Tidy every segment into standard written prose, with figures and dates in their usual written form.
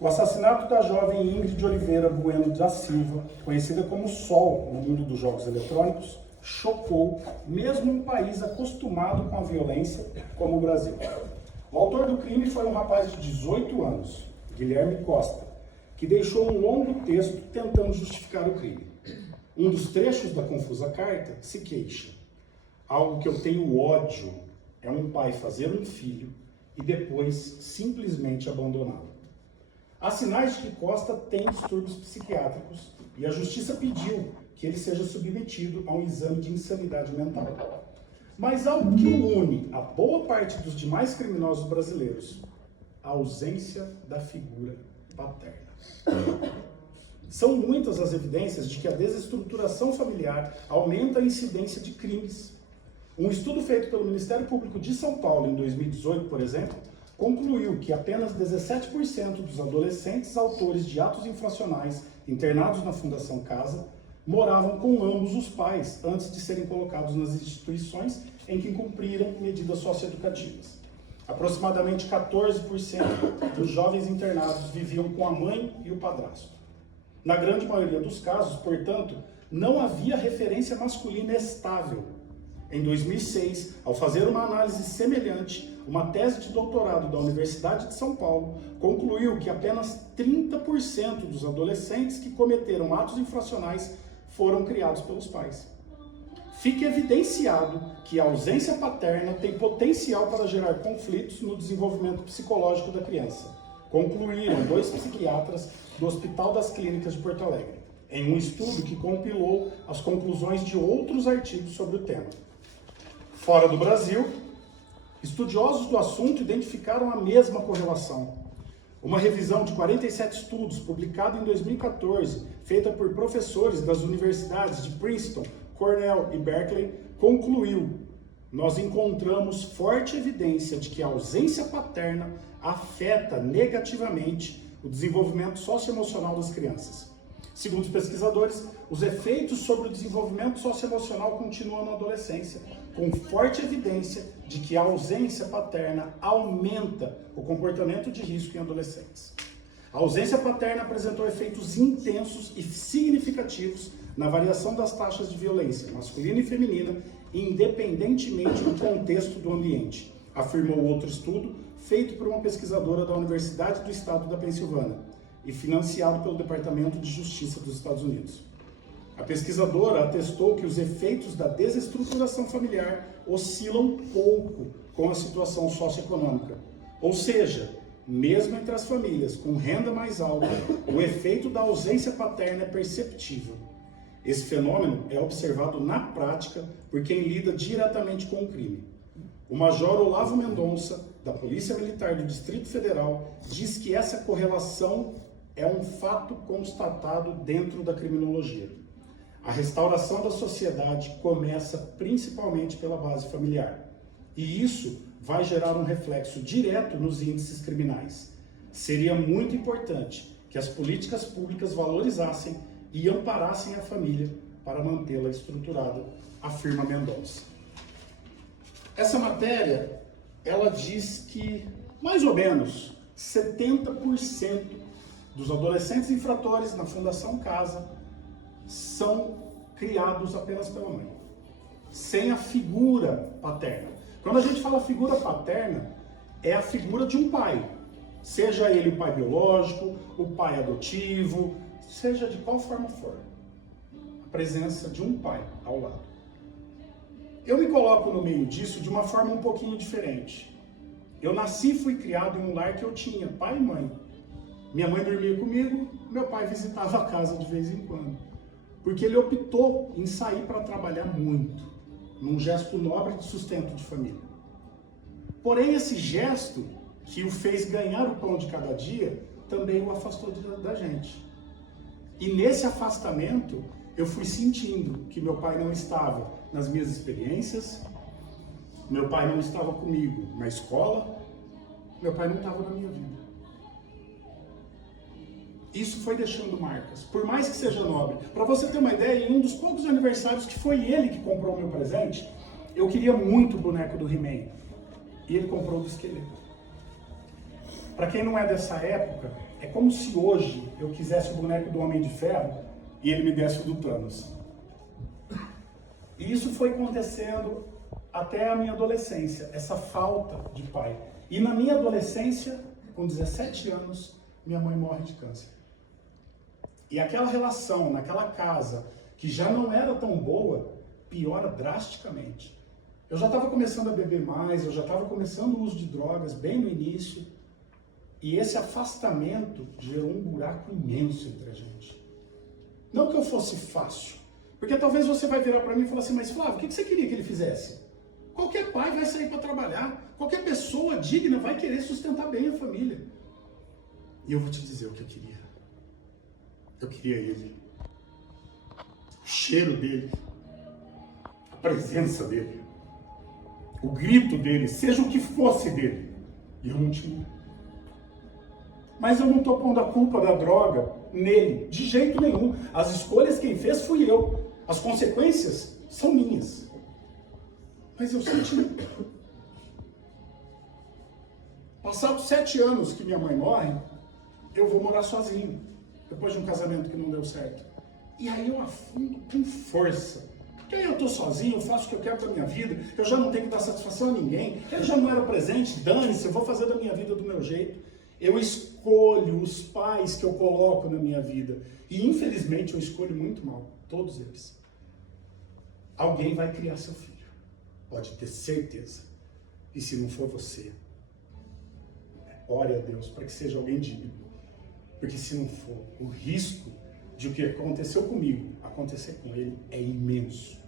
O assassinato da jovem Ingrid Oliveira Bueno da Silva, conhecida como Sol no mundo dos jogos eletrônicos, chocou mesmo um país acostumado com a violência como o Brasil. O autor do crime foi um rapaz de 18 anos, Guilherme Costa, que deixou um longo texto tentando justificar o crime. Um dos trechos da confusa carta se queixa. Algo que eu tenho ódio é um pai fazer um filho e depois simplesmente abandoná-lo. Há sinais de que Costa tem distúrbios psiquiátricos e a justiça pediu que ele seja submetido a um exame de insanidade mental. Mas algo que o une a boa parte dos demais criminosos brasileiros, a ausência da figura paterna. São muitas as evidências de que a desestruturação familiar aumenta a incidência de crimes. Um estudo feito pelo Ministério Público de São Paulo em 2018, por exemplo, concluiu que apenas 17% dos adolescentes autores de atos infracionais internados na Fundação Casa moravam com ambos os pais antes de serem colocados nas instituições em que cumpriram medidas socioeducativas. Aproximadamente 14% dos jovens internados viviam com a mãe e o padrasto. Na grande maioria dos casos, portanto, não havia referência masculina estável. Em 2006, ao fazer uma análise semelhante, uma tese de doutorado da Universidade de São Paulo concluiu que apenas 30% dos adolescentes que cometeram atos infracionais foram criados pelos pais. Fica evidenciado que a ausência paterna tem potencial para gerar conflitos no desenvolvimento psicológico da criança, concluíram 2 psiquiatras do Hospital das Clínicas de Porto Alegre, em um estudo que compilou as conclusões de outros artigos sobre o tema. Fora do Brasil, estudiosos do assunto identificaram a mesma correlação. Uma revisão de 47 estudos, publicada em 2014, feita por professores das universidades de Princeton, Cornell e Berkeley, concluiu: nós encontramos forte evidência de que a ausência paterna afeta negativamente o desenvolvimento socioemocional das crianças. Segundo os pesquisadores, os efeitos sobre o desenvolvimento socioemocional continuam na adolescência, com forte evidência de que a ausência paterna aumenta o comportamento de risco em adolescentes. A ausência paterna apresentou efeitos intensos e significativos na variação das taxas de violência masculina e feminina, independentemente do contexto do ambiente, afirmou outro estudo feito por uma pesquisadora da Universidade do Estado da Pensilvânia e financiado pelo Departamento de Justiça dos Estados Unidos. A pesquisadora atestou que os efeitos da desestruturação familiar oscilam pouco com a situação socioeconômica. Ou seja, mesmo entre as famílias com renda mais alta, o efeito da ausência paterna é perceptível. Esse fenômeno é observado na prática por quem lida diretamente com o crime. O Major Olavo Mendonça, da Polícia Militar do Distrito Federal, diz que essa correlação é um fato constatado dentro da criminologia. A restauração da sociedade começa principalmente pela base familiar. E isso vai gerar um reflexo direto nos índices criminais. Seria muito importante que as políticas públicas valorizassem e amparassem a família para mantê-la estruturada, afirma Mendonça. Essa matéria, ela diz que mais ou menos 70% dos adolescentes infratores na Fundação Casa são criados apenas pela mãe, sem a figura paterna. Quando a gente fala figura paterna, é a figura de um pai, seja ele o pai biológico, o pai adotivo, seja de qual forma for, a presença de um pai ao lado. Eu me coloco no meio disso de uma forma um pouquinho diferente. Eu nasci e fui criado em um lar que eu tinha pai e mãe. Minha mãe dormia comigo, meu pai visitava a casa de vez em quando. Porque ele optou em sair para trabalhar muito, num gesto nobre de sustento de família. Porém, esse gesto que o fez ganhar o pão de cada dia, também o afastou da gente. E nesse afastamento, eu fui sentindo que meu pai não estava nas minhas experiências, meu pai não estava comigo na escola, meu pai não estava na minha vida. Isso foi deixando marcas, por mais que seja nobre. Para você ter uma ideia, em um dos poucos aniversários que foi ele que comprou o meu presente, eu queria muito o boneco do He-Man. E ele comprou o do esqueleto. Para quem não é dessa época, é como se hoje eu quisesse o boneco do Homem de Ferro e ele me desse o do Thanos. E isso foi acontecendo até a minha adolescência, essa falta de pai. E na minha adolescência, com 17 anos, minha mãe morre de câncer. E aquela relação naquela casa, que já não era tão boa, piora drasticamente. Eu já estava começando a beber mais, eu já estava começando o uso de drogas bem no início. E esse afastamento gerou um buraco imenso entre a gente. Não que eu fosse fácil, porque talvez você vai virar para mim e falar assim, mas Flávio, o que você queria que ele fizesse? Qualquer pai vai sair para trabalhar, qualquer pessoa digna vai querer sustentar bem a família. E eu vou te dizer o que eu queria. Eu queria ele. O cheiro dele. A presença dele. O grito dele, seja o que fosse dele. E eu não tinha. Mas eu não estou pondo a culpa da droga nele, de jeito nenhum. As escolhas quem fez fui eu. As consequências são minhas. Mas eu senti. Passados 7 anos que minha mãe morre, eu vou morar sozinho. Depois de um casamento que não deu certo. E aí eu afundo com força. Porque aí eu estou sozinho, eu faço o que eu quero da minha vida, eu já não tenho que dar satisfação a ninguém, ele já não era presente, dane-se, eu vou fazer da minha vida do meu jeito. Eu escolho os pais que eu coloco na minha vida. E infelizmente eu escolho muito mal, todos eles. Alguém vai criar seu filho, pode ter certeza. E se não for você, ore a Deus para que seja alguém digno. Porque se não for, o risco de o que aconteceu comigo acontecer com ele é imenso.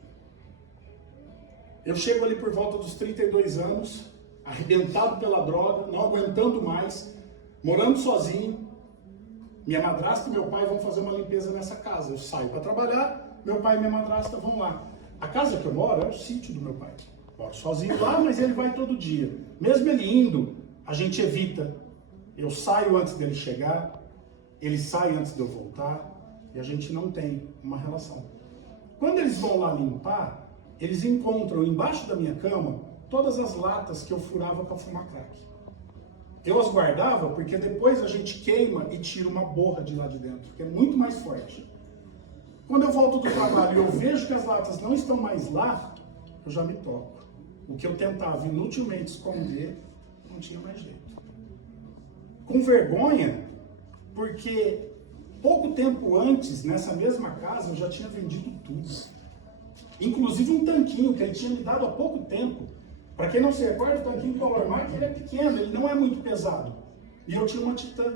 Eu chego ali por volta dos 32 anos, arrebentado pela droga, não aguentando mais, morando sozinho. Minha madrasta e meu pai vão fazer uma limpeza nessa casa. Eu saio para trabalhar, meu pai e minha madrasta vão lá. A casa que eu moro é o sítio do meu pai. Moro sozinho lá, mas ele vai todo dia. Mesmo ele indo, a gente evita. Eu saio antes dele chegar, ele sai antes de eu voltar, e a gente não tem uma relação. Quando eles vão lá limpar, eles encontram embaixo da minha cama todas as latas que eu furava para fumar crack. Eu as guardava porque depois a gente queima e tira uma borra de lá de dentro, que é muito mais forte. Quando eu volto do trabalho e eu vejo que as latas não estão mais lá, eu já me toco. O que eu tentava inutilmente esconder, não tinha mais jeito. Com vergonha, porque pouco tempo antes, nessa mesma casa, eu já tinha vendido tudo. Inclusive um tanquinho que ele tinha me dado há pouco tempo. Para quem não se recorda, o tanquinho do Power Mark, ele é pequeno, ele não é muito pesado. E eu tinha uma Titan.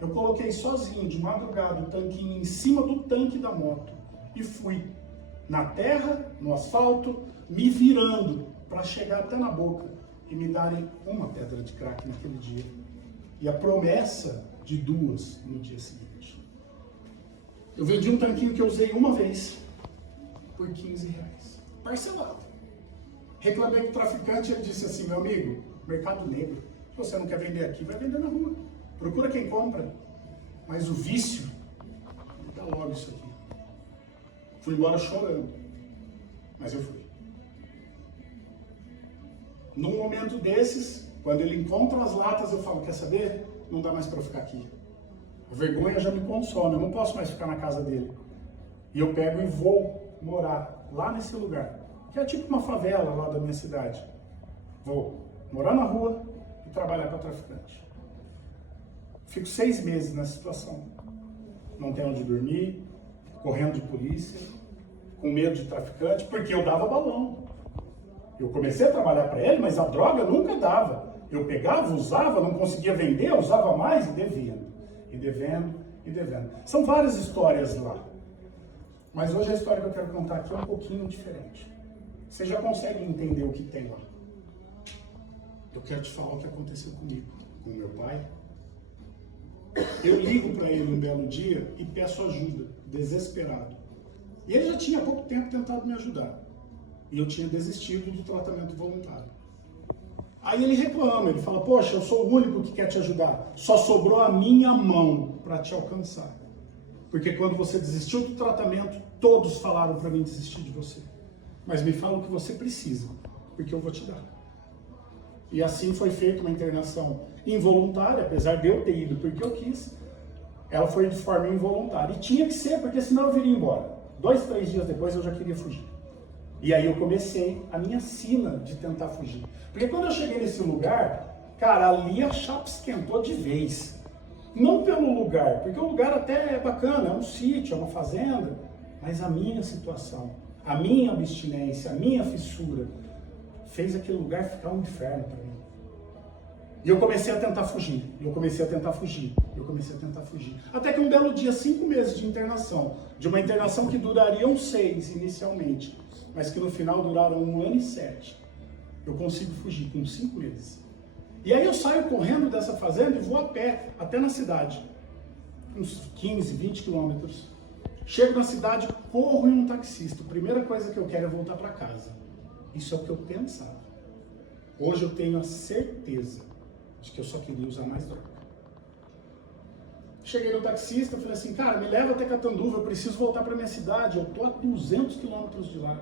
Eu coloquei sozinho, de madrugada, o tanquinho em cima do tanque da moto. E fui na terra, no asfalto, me virando para chegar até na boca e me darem uma pedra de crack naquele dia. E a promessa de 2 no dia seguinte. Eu vendi um tanquinho que eu usei uma vez por R$15, parcelado. Reclamei com o traficante e ele disse assim, meu amigo, mercado negro, se você não quer vender aqui, vai vender na rua. Procura quem compra. Mas o vício, dá logo isso aqui. Fui embora chorando, mas eu fui. Num momento desses, quando ele encontra as latas, eu falo, quer saber? Não dá mais para ficar aqui. A vergonha já me consome, eu não posso mais ficar na casa dele. E eu pego e vou morar lá nesse lugar, que é tipo uma favela lá da minha cidade. Vou morar na rua e trabalhar para traficante. Fico 6 meses nessa situação. Não tenho onde dormir, correndo de polícia, com medo de traficante, porque eu dava balão. Eu comecei a trabalhar para ele, mas a droga nunca dava. Eu pegava, usava, não conseguia vender, usava mais e devendo. E devendo, e devendo. São várias histórias lá. Mas hoje a história que eu quero contar aqui é um pouquinho diferente. Você já consegue entender o que tem lá. Eu quero te falar o que aconteceu comigo, com meu pai. Eu ligo para ele um belo dia e peço ajuda, desesperado. E ele já tinha há pouco tempo tentado me ajudar. E eu tinha desistido do tratamento voluntário. Aí ele reclama, ele fala, poxa, eu sou o único que quer te ajudar. Só sobrou a minha mão para te alcançar. Porque quando você desistiu do tratamento, todos falaram para mim desistir de você. Mas me fala o que você precisa, porque eu vou te dar. E assim foi feita uma internação involuntária, apesar de eu ter ido porque eu quis, ela foi de forma involuntária. E tinha que ser, porque senão eu viria embora. 2, 3 dias depois eu já queria fugir. E aí eu comecei a minha sina de tentar fugir. Porque quando eu cheguei nesse lugar, cara, ali a chapa esquentou de vez. Não pelo lugar, porque o lugar até é bacana, é um sítio, é uma fazenda, mas a minha situação, a minha abstinência, a minha fissura, fez aquele lugar ficar um inferno para mim. E eu comecei a tentar fugir, eu comecei a tentar fugir, eu comecei a tentar fugir. Até que um belo dia, 5 meses de internação, de uma internação que durariam 6 inicialmente, mas que no final duraram 1 ano e 7, eu consigo fugir com 5 meses. E aí eu saio correndo dessa fazenda e vou a pé, até na cidade, uns 15, 20 quilômetros. Chego na cidade, corro em um taxista. A primeira coisa que eu quero é voltar para casa. Isso é o que eu pensava. Hoje eu tenho a certeza de que eu só queria usar mais droga. Cheguei no taxista, falei assim, cara, me leva até Catanduva, eu preciso voltar para minha cidade, eu tô a 200 quilômetros de lá.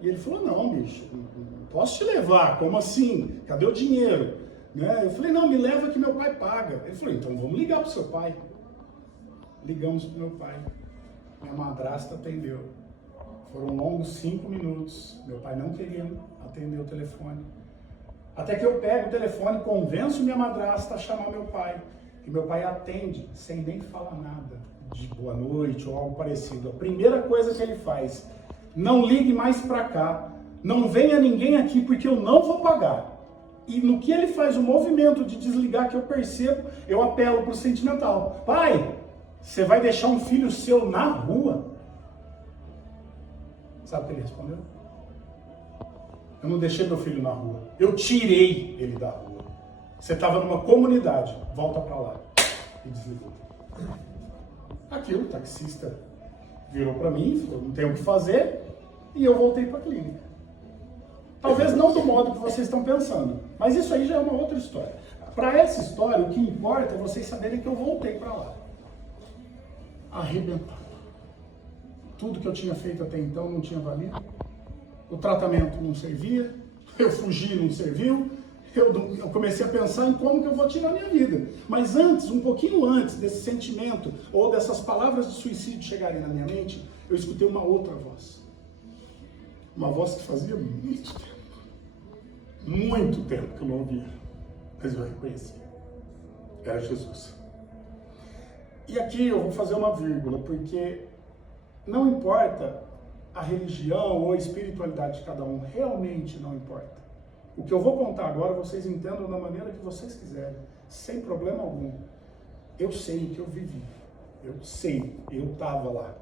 E ele falou, não, bicho, não posso te levar, como assim? Cadê o dinheiro? Né? Eu falei, não, me leva que meu pai paga. Ele falou, então vamos ligar pro seu pai. Ligamos pro meu pai. Minha madrasta atendeu. Foram longos 5 minutos. Meu pai não queria atender o telefone. Até que eu pego o telefone, convenço minha madrasta a chamar meu pai. E meu pai atende, sem nem falar nada de boa noite ou algo parecido. A primeira coisa que ele faz, não ligue mais pra cá, não venha ninguém aqui porque eu não vou pagar. E no que ele faz o movimento de desligar, que eu percebo, eu apelo pro sentimental. Pai, você vai deixar um filho seu na rua? Sabe o que ele respondeu? Eu não deixei meu filho na rua. Eu tirei ele da rua. Você estava numa comunidade. Volta para lá. E desligou. Aquilo, o taxista virou para mim, falou, não tem o que fazer. E eu voltei para a clínica. Talvez não do modo que vocês estão pensando. Mas isso aí já é uma outra história. Para essa história, o que importa é vocês saberem que eu voltei para lá. Arrebentado. Tudo que eu tinha feito até então não tinha valido. O tratamento não servia. Eu fugi, não serviu. Eu comecei a pensar em como que eu vou tirar a minha vida. Mas antes, um pouquinho antes desse sentimento ou dessas palavras de suicídio chegarem na minha mente, eu escutei uma outra voz. Uma voz que fazia muito tempo que eu não ouvia. Mas eu reconheci. Era Jesus. E aqui eu vou fazer uma vírgula, porque não importa a religião ou a espiritualidade de cada um, realmente não importa. O que eu vou contar agora, vocês entendam da maneira que vocês quiserem, sem problema algum. Eu sei o que eu vivi. Eu sei, eu estava lá.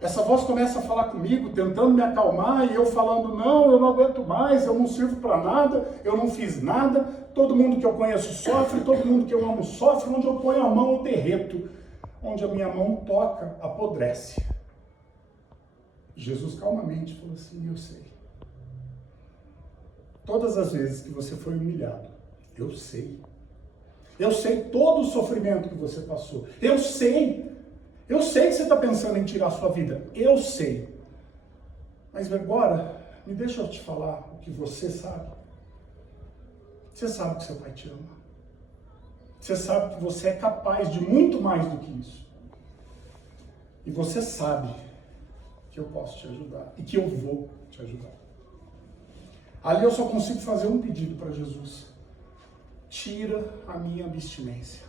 Essa voz começa a falar comigo, tentando me acalmar, e eu falando, não, eu não aguento mais, eu não sirvo para nada, eu não fiz nada, todo mundo que eu conheço sofre, todo mundo que eu amo sofre, onde eu ponho a mão eu derreto, onde a minha mão toca, apodrece. Jesus calmamente falou assim, eu sei. Todas as vezes que você foi humilhado, eu sei. Eu sei todo o sofrimento que você passou. Eu sei que você está pensando em tirar a sua vida. Eu sei. Mas agora, me deixa eu te falar o que você sabe. Você sabe que seu pai te ama. Você sabe que você é capaz de muito mais do que isso. E você sabe que eu posso te ajudar. E que eu vou te ajudar. Ali eu só consigo fazer um pedido para Jesus. Tira a minha abstinência.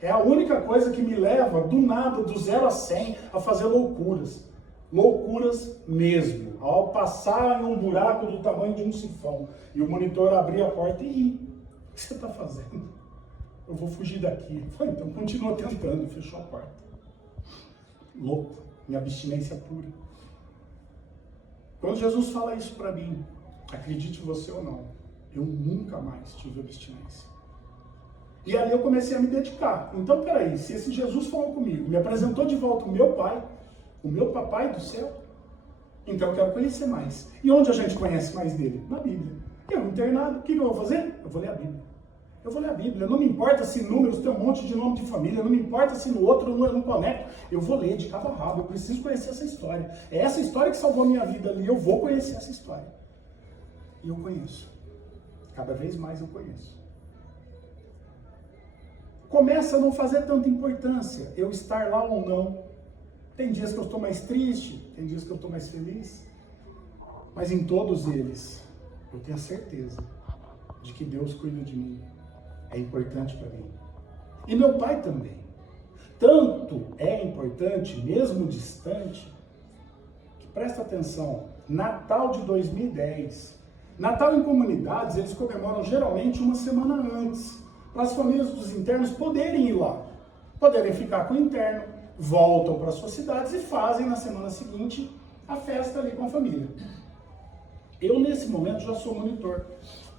É a única coisa que me leva, do nada, do 0 a 100, a fazer loucuras. Loucuras mesmo. Ao passar em um buraco do tamanho de um sifão. E o monitor abrir a porta e ir. O que você está fazendo? Eu vou fugir daqui. Foi, então continua tentando. Fechou a porta. Louco. Minha abstinência pura. Quando Jesus fala isso para mim, acredite você ou não, eu nunca mais tive abstinência. E ali eu comecei a me dedicar. Então, peraí, se esse Jesus falou comigo, me apresentou de volta o meu pai, o meu papai do céu, então eu quero conhecer mais. E onde a gente conhece mais dele? Na Bíblia. Eu, internado, o que eu vou fazer? Eu vou ler a Bíblia. Eu vou ler a Bíblia. Não me importa se números tem um monte de nome de família, não me importa se no outro eu não conecto. Eu vou ler de cabo a rabo, eu preciso conhecer essa história. É essa história que salvou a minha vida ali, eu vou conhecer essa história. E eu conheço. Cada vez mais eu conheço. Começa a não fazer tanta importância eu estar lá ou não. Tem dias que eu estou mais triste, tem dias que eu estou mais feliz. Mas em todos eles, eu tenho a certeza de que Deus cuida de mim. É importante para mim. E meu pai também. Tanto é importante, mesmo distante, que presta atenção, Natal de 2010. Natal em comunidades, eles comemoram geralmente uma semana antes, para as famílias dos internos poderem ir lá, poderem ficar com o interno, voltam para suas cidades e fazem na semana seguinte a festa ali com a família. Eu, nesse momento, já sou monitor.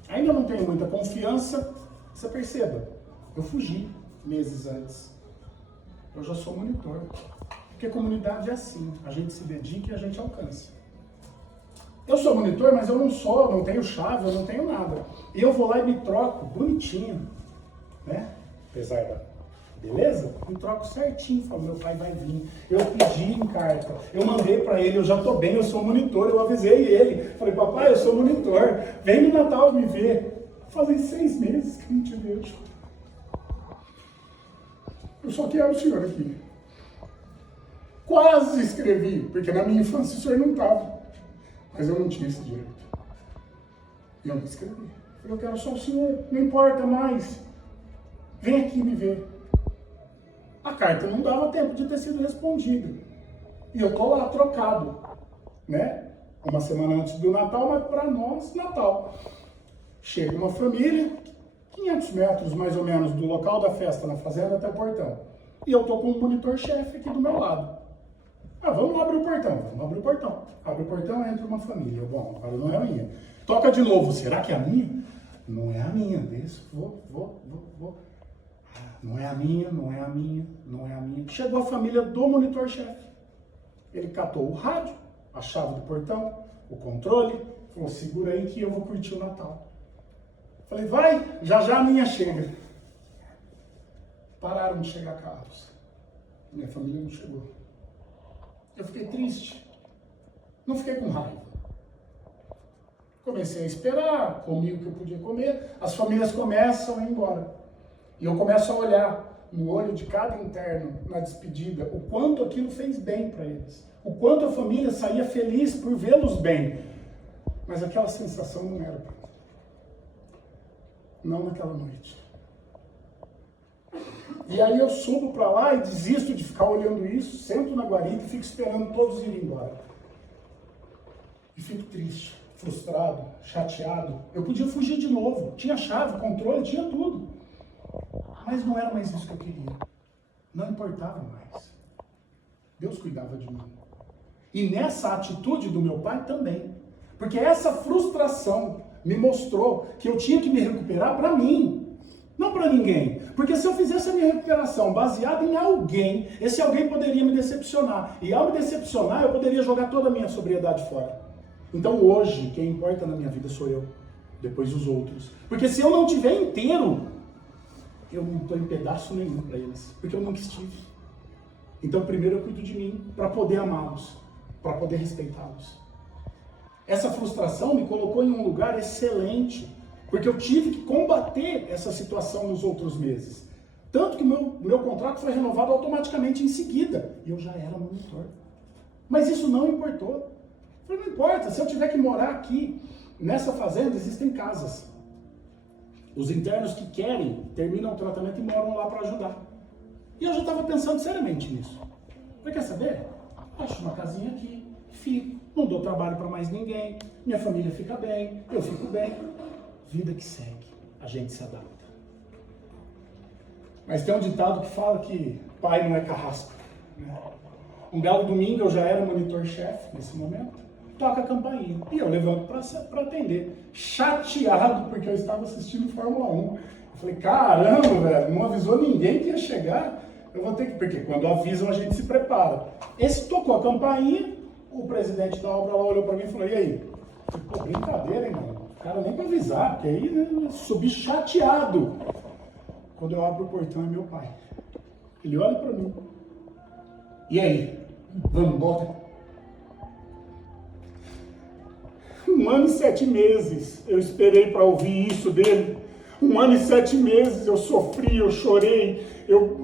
Ainda não tenho muita confiança, você perceba, eu fugi meses antes. Eu já sou monitor. Porque a comunidade é assim, a gente se dedica e a gente alcança. Eu sou monitor, mas eu não tenho chave, eu não tenho nada. E eu vou lá e me troco bonitinho, né? Apesar da beleza, me troco certinho. Falo, meu pai vai vir. Eu pedi em carta, eu mandei para ele, eu já tô bem, eu sou monitor, eu avisei ele. Falei, papai, eu sou monitor, vem no Natal me ver. Fazem 6 meses que eu não te vejo. Eu só quero o senhor aqui. Quase escrevi, porque na minha infância o senhor não estava. Mas eu não tinha esse direito. E eu não escrevi. Eu quero só o senhor, não importa mais. Vem aqui me ver. A carta não dava tempo de ter sido respondida. E eu tô lá trocado, né? Uma semana antes do Natal, mas para nós, Natal. Chega uma família, 500 metros mais ou menos do local da festa na fazenda até o portão. E eu tô com um monitor-chefe aqui do meu lado. Ah, vamos abrir o portão, vamos abrir o portão. Abre o portão, entra uma família. Bom, agora não é a minha. Toca de novo, será que é a minha? Não é a minha, desço, vou. Não é a minha, não é a minha, não é a minha. Chegou a família do monitor-chefe. Ele catou o rádio, a chave do portão, o controle, falou, segura aí que eu vou curtir o Natal. Falei, vai, já a minha chega. Pararam de chegar carros. Minha família não chegou. Eu fiquei triste. Não fiquei com raiva. Comecei a esperar, comi o que eu podia comer, as famílias começam a ir embora. E eu começo a olhar no olho de cada interno, na despedida, o quanto aquilo fez bem para eles. O quanto a família saía feliz por vê-los bem. Mas aquela sensação não era para mim. Não naquela noite. E aí eu subo para lá e desisto de ficar olhando isso, sento na guarita e fico esperando todos irem embora. E fico triste, frustrado, chateado. Eu podia fugir de novo, tinha chave, controle, tinha tudo. Mas não era mais isso que eu queria. Não importava mais. Deus cuidava de mim. E nessa atitude do meu pai também. Porque essa frustração me mostrou que eu tinha que me recuperar para mim, não para ninguém. Porque se eu fizesse a minha recuperação baseada em alguém, esse alguém poderia me decepcionar. E ao me decepcionar, eu poderia jogar toda a minha sobriedade fora. Então hoje, quem importa na minha vida sou eu, depois os outros. Porque se eu não estiver inteiro, eu não estou em pedaço nenhum para eles. Porque eu nunca estive. Então primeiro eu cuido de mim, para poder amá-los, para poder respeitá-los. Essa frustração me colocou em um lugar excelente, porque eu tive que combater essa situação nos outros meses. Tanto que meu contrato foi renovado automaticamente em seguida. E eu já era monitor. Mas isso não importou. Eu falei, não importa, se eu tiver que morar aqui, nessa fazenda, existem casas. Os internos que querem, terminam o tratamento e moram lá para ajudar. E eu já estava pensando seriamente nisso. Você quer saber? Acho uma casinha aqui, fico. Não dou trabalho para mais ninguém, minha família fica bem, eu fico bem. Vida que segue, a gente se adapta. Mas tem um ditado que fala que pai não é carrasco. Né? Um belo domingo, eu já era monitor-chefe nesse momento, toca a campainha. E eu levanto para atender, chateado porque eu estava assistindo Fórmula 1. Eu falei, caramba, velho, não avisou ninguém que ia chegar. Eu vou ter que, porque quando avisam a gente se prepara. Esse tocou a campainha, o presidente da obra lá olhou para mim e falou, e aí? Eu falei, pô, brincadeira, hein, mano? O cara nem para avisar, porque aí, né, eu subi chateado. Quando eu abro o portão é meu pai. Ele olha para mim. E aí? Vamos embora? 1 ano e 7 meses eu esperei para ouvir isso dele. 1 ano e 7 meses eu sofri, eu chorei, eu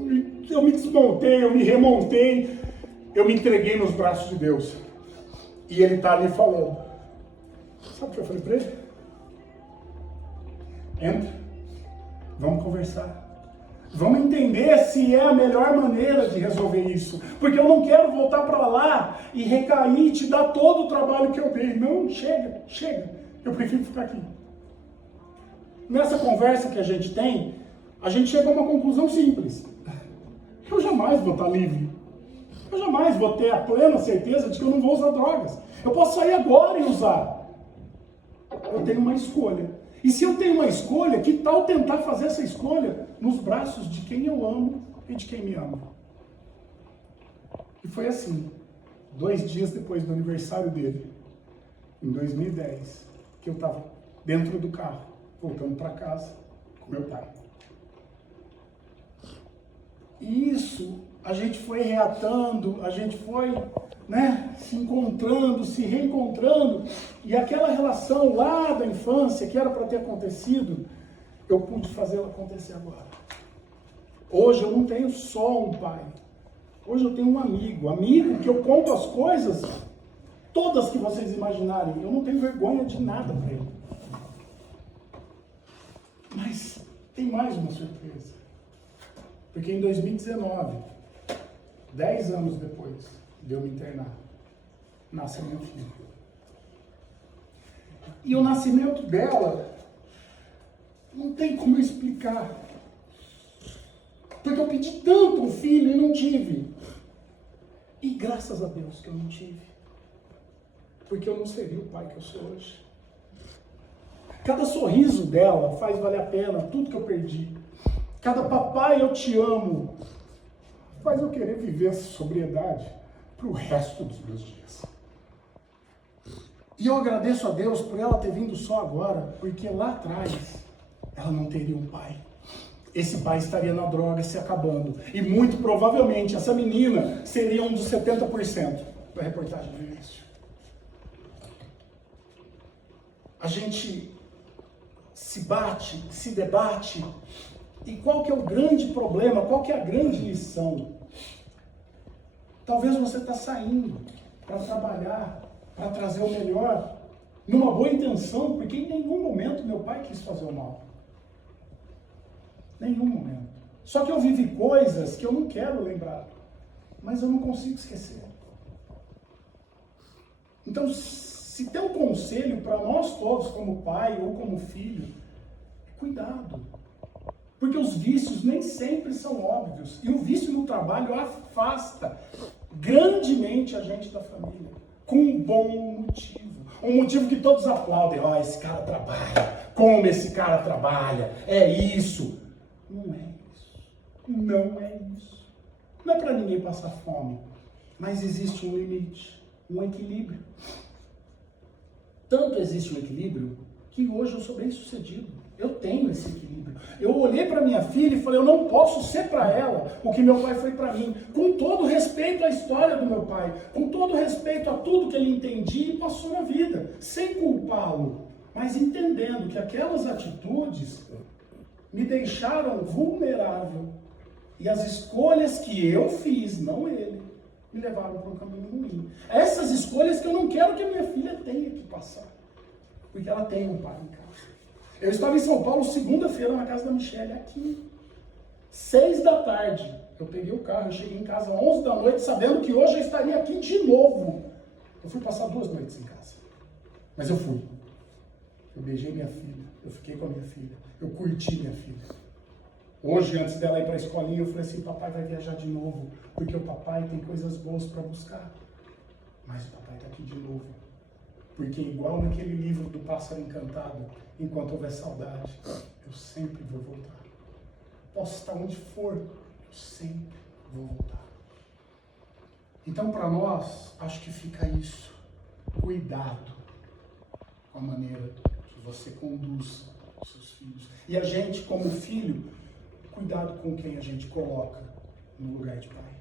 me desmontei, eu me remontei, eu me entreguei nos braços de Deus. E ele está ali falando. Sabe o que eu falei para ele? Entra, vamos conversar. Vamos entender se é a melhor maneira de resolver isso. Porque eu não quero voltar para lá e recair e te dar todo o trabalho que eu dei. Não, chega, chega. Eu prefiro ficar aqui. Nessa conversa que a gente tem, a gente chega a uma conclusão simples. Eu jamais vou estar livre. Eu jamais vou ter a plena certeza de que eu não vou usar drogas. Eu posso sair agora e usar. Eu tenho uma escolha. E se eu tenho uma escolha, que tal tentar fazer essa escolha nos braços de quem eu amo e de quem me ama? E foi assim, 2 dias depois do aniversário dele, em 2010, que eu estava dentro do carro, voltando para casa com meu pai. E isso, a gente foi reatando, a gente foi, se encontrando, se reencontrando, e aquela relação lá da infância, que era para ter acontecido, eu pude fazê-la acontecer agora. Hoje eu não tenho só um pai, hoje eu tenho um amigo que eu conto as coisas, todas que vocês imaginarem, eu não tenho vergonha de nada para ele. Mas tem mais uma surpresa, porque em 2019, 10 anos depois de eu me internar, nasce a minha filha. E o nascimento dela, não tem como eu explicar. Porque eu pedi tanto um filho e não tive. E graças a Deus que eu não tive. Porque eu não seria o pai que eu sou hoje. Cada sorriso dela faz valer a pena tudo que eu perdi. Cada papai eu te amo faz eu querer viver essa sobriedade para o resto dos meus dias. E eu agradeço a Deus por ela ter vindo só agora, porque lá atrás ela não teria um pai. Esse pai estaria na droga se acabando. E muito provavelmente essa menina seria um dos 70% da reportagem do início. A gente se bate, se debate. E qual que é o grande problema? Qual que é a grande lição? Talvez você está saindo para trabalhar, para trazer o melhor, numa boa intenção, porque em nenhum momento meu pai quis fazer o mal. Nenhum momento. Só que eu vivi coisas que eu não quero lembrar, mas eu não consigo esquecer. Então, se tem um conselho para nós todos, como pai ou como filho, cuidado. Porque os vícios nem sempre são óbvios. E o vício no trabalho afasta grandemente a gente da família. Com um bom motivo. Um motivo que todos aplaudem. Ó, esse cara trabalha. Como esse cara trabalha. É isso. Não é isso. Não é isso. Não é para ninguém passar fome. Mas existe um limite. Um equilíbrio. Tanto existe um equilíbrio que hoje eu sou bem sucedido. Eu tenho esse equilíbrio. Eu olhei para minha filha e falei, eu não posso ser para ela o que meu pai foi para mim. Com todo respeito à história do meu pai, com todo respeito a tudo que ele entendia e passou na vida, sem culpá-lo, mas entendendo que aquelas atitudes me deixaram vulnerável. E as escolhas que eu fiz, não ele, me levaram para um caminho ruim. Essas escolhas que eu não quero que a minha filha tenha que passar. Porque ela tem um pai em casa. Eu estava em São Paulo segunda-feira na casa da Michelle, aqui. 6 da tarde. Eu peguei o carro, eu cheguei em casa 11 da noite, sabendo que hoje eu estaria aqui de novo. Eu fui passar 2 noites em casa. Mas eu fui. Eu beijei minha filha, eu fiquei com a minha filha, eu curti minha filha. Hoje, antes dela ir para a escolinha, eu falei assim, papai vai viajar de novo, porque o papai tem coisas boas para buscar. Mas o papai está aqui de novo. Porque igual naquele livro do Pássaro Encantado, enquanto houver saudade, eu sempre vou voltar. Posso estar onde for, eu sempre vou voltar. Então, para nós, acho que fica isso. Cuidado com a maneira que você conduz os seus filhos. E a gente, como filho, cuidado com quem a gente coloca no lugar de pai.